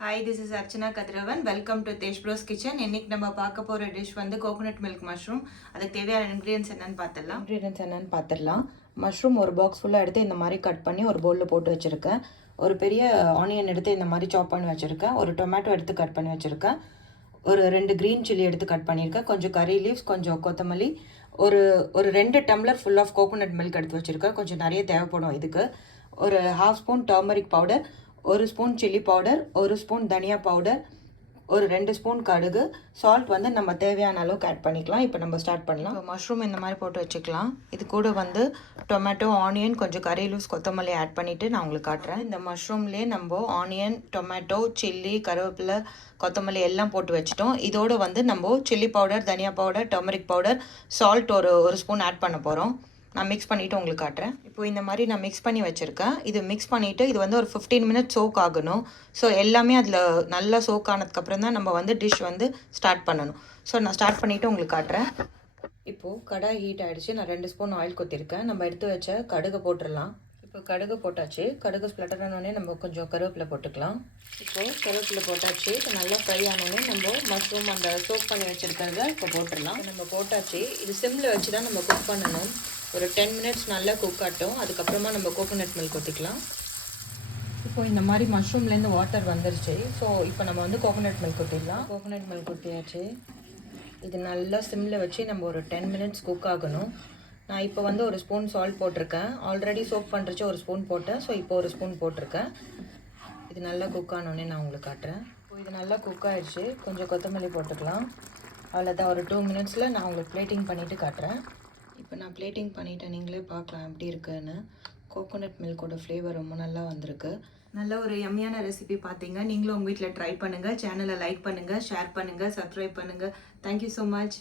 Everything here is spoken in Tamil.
Hi, this is Archana Kadravan. Welcome to Tesh Bros Kitchen. இன்னைக்கு நம்ம பார்க்க போற டிஷ் வந்து கோகனட் மில்க் மஷ்ரூம். அதுக்கு தேவையான இன்கிரியன்ஸ் என்னன்னு பார்த்துடலாம். மஷ்ரூம் ஒரு பாக்ஸ் ஃபுல்லாக எடுத்து இந்த மாதிரி கட் பண்ணி ஒரு பவுலில் போட்டு வச்சுருக்கேன். ஒரு பெரிய ஆனியன் எடுத்து இந்த மாதிரி சாப் பண்ணி வச்சுருக்கேன். ஒரு டொமேட்டோ எடுத்து கட் பண்ணி வச்சுருக்கேன். ஒரு 2 க்ரீன் சில்லி எடுத்து கட் பண்ணியிருக்கேன். கொஞ்சம் கறி லீவ்ஸ், கொஞ்சம் கொத்தமல்லி, ஒரு ஒரு 2 tumbler full of coconut milk எடுத்து வச்சுருக்கேன். கொஞ்சம் நிறைய தேவைப்படும் இதுக்கு. ஒரு 1/2 spoon turmeric powder, 1 spoon chilli powder, 1 spoon தனியா பவுடர், ஒரு 2 ஸ்பூன் கடுகு, சால்ட் வந்து நம்ம தேவையான அளவுக்கு ஆட் பண்ணிக்கலாம். இப்போ நம்ம ஸ்டார்ட் பண்ணலாம். இப்போ மஷ்ரூம் இந்த மாதிரி போட்டு வச்சுக்கலாம். இது கூட வந்து டொமேட்டோ, ஆனியன், கொஞ்சம் கறி லீவ்ஸ், கொத்தமல்லி ஆட் பண்ணிவிட்டு நான் உங்களுக்கு காட்டுறேன். இந்த மஷ்ரூம்லேயே நம்ம ஆனியன், டொமேட்டோ, சில்லி, கருவேப்பிலை, கொத்தமல்லி எல்லாம் போட்டு வச்சுட்டோம். இதோடு வந்து நம்ம சில்லி பவுடர், தனியா பவுடர், டர்மரிக் பவுடர், சால்ட் ஒரு ஸ்பூன் ஆட் பண்ண போகிறோம். நான் மிக்ஸ் பண்ணிவிட்டு உங்களுக்கு காட்டுறேன். இப்போ இந்த மாதிரி நான் மிக்ஸ் பண்ணி வச்சுருக்கேன். இது மிக்ஸ் பண்ணிவிட்டு இது வந்து ஒரு 15 மினிட்ஸ் சோக் ஆகணும். ஸோ எல்லாமே அதில் நல்லா சோக் ஆனதுக்கப்புறம் தான் நம்ம வந்து டிஷ் வந்து ஸ்டார்ட் பண்ணணும். ஸோ நான் ஸ்டார்ட் பண்ணிவிட்டு உங்களுக்கு காட்டுறேன். இப்போது கடாய் ஹீட் ஆகிடுச்சு. நான் 2 ஸ்பூன் ஆயில் கொத்திருக்கேன். நம்ம எடுத்து வச்ச கடுகு போட்டுடலாம். இப்போ கடுகு போட்டாச்சு. கடுகு ஸ்ப்ளட்டர் ஆனோடனே நம்ம கொஞ்சம் கருவேப்பிலை போட்டுக்கலாம். இப்போது கருவேப்பிலை போட்டாச்சு. இப்போ நல்லா ஃப்ரை ஆனோடனே நம்ம மஷ்ரூம் அந்த சோக் பண்ணி வச்சுருக்கிறத இப்போ போட்டுடலாம். நம்ம போட்டாச்சு. இது சிம்மில் வச்சு தான் நம்ம குக் பண்ணணும். ஒரு 10 மினிட்ஸ் நல்லா குக் ஆகட்டும். அதுக்கப்புறமா நம்ம கோகோனட் மில்க் ஊற்றிக்கலாம். இப்போ இந்த மாதிரி மஷ்ரூம்லேருந்து வாட்டர் வந்துருச்சு. ஸோ இப்போ நம்ம வந்து கோகோனட் மில்க் ஊற்றிடலாம். கோகோனட் மில்க் ஊற்றியாச்சு. இது நல்லா சிம்மில் வச்சு நம்ம ஒரு 10 மினிட்ஸ் குக் ஆகணும். நான் இப்போ வந்து ஒரு ஸ்பூன் சால்ட் போட்டிருக்கேன். ஆல்ரெடி சோப் பண்ணுறச்சு ஒரு ஸ்பூன் போட்டேன். ஸோ இப்போ ஒரு ஸ்பூன் போட்டிருக்கேன். இது நல்லா குக் ஆனோடனே நான் உங்களுக்கு காட்டுறேன். இப்போ இது நல்லா குக் ஆகிடுச்சு. கொஞ்சம் கொத்தமல்லி போட்டுக்கலாம். அவ்வளோதான். ஒரு 2 மினிட்ஸில் நான் உங்களுக்கு பிளேட்டிங் பண்ணிவிட்டு காட்டுறேன். இப்போ நான் பிளேட்டிங் பண்ணிவிட்டேன். நீங்களே பார்க்கலாம் எப்படி இருக்குன்னு. கோகோனட் மில்கோட ஃப்ளேவர் ரொம்ப நல்லா வந்திருக்கு. நல்ல ஒரு யம்மியான ரெசிபி பார்த்தீங்க. நீங்களும் உங்கள் வீட்டில் ட்ரை பண்ணுங்கள். சேனலை லைக் பண்ணுங்கள், ஷேர் பண்ணுங்கள், சப்ஸ்கிரைப் பண்ணுங்கள். Thank you so much.